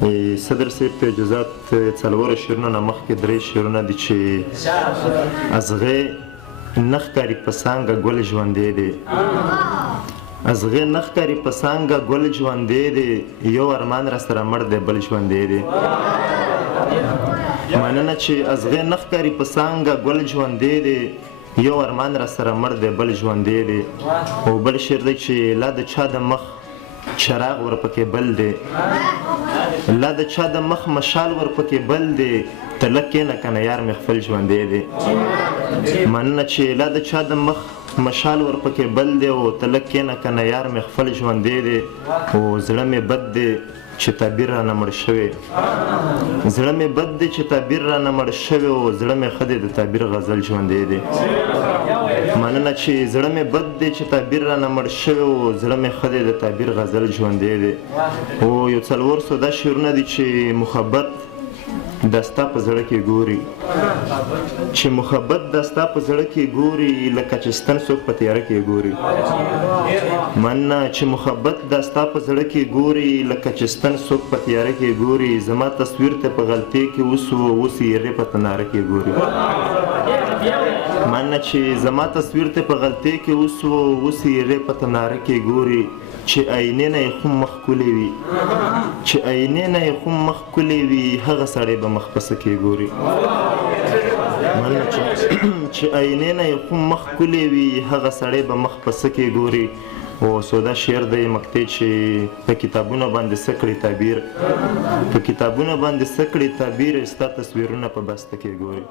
صدر صاحب ته اجازات څلورو شعرونو نه مخکې درې شعرونه دي چې ازغې نه ښکاري په څانګه ګل ژوندی دی ازغې نه ښکاري په څانګه ګل ژوندی دی یو ارمان را سره مړ دی بل ژوندی دی مننه چې ازغې نه ښکاري په څانګه ګل ژوندی دی یو ارمان را سره مړ دی بل ژوندی دی او بل شعر دی چې لا د چا د مخ چراغ ورپکې بل دی لا د چا د مخ مشال ورپکې بل دی ته لږ کښېنه که نه یار مې خپل ژوندی دی مننه چې لا د چا د مخ مشال ورپکې بل دی او ته لږ کښېنه که نه یار مې خپل ژوندی دی او زړه مې بد دی چې تعبیر رانه مړ شوی زړه مې بد دی چې تعبیر رانه مړ شوی او زړه مې ښه دی د تعبیر غزل ژوندی دی مننه چې زړه مې بد دی چې تعبیر رانه مړ شوی او زړه مې ښه دی د تعبیر غزل ژوندی دی او یو څلور سو دا شعرونه دي چې محبت دا ستا په زړه کې ګوري چې محبت دا ستا په زړه کې ګوري لکه چې ستن څوک په تیاره کې ګوري مننه چې محبت دا ستا په زړه کې ګوري لکه چې ستن څوک په تیاره کې ګوري زما تصویر ته په غلطۍ کې اوس یې په تناره کې ګوري مننه چې زما تصویر ته په غلطۍ کې اوس یې په تناره کې ګوري چې آینې نه یې خو مخ ښکلی وي چې آینې نه یې خو مخ ښکلی وي هغه سړی به مخ پسه کې ګوري مننه چې آینې نه یې خو مخ ښکلی وي هغه سړی به مخ پسه کې ګوري او سودا شعر دی مقطع چې په کتابونو باندې څه کړي تعبیر په کتابونو باندې څه کړي تعبیر ستا تصویرونه په بسته کې ګوري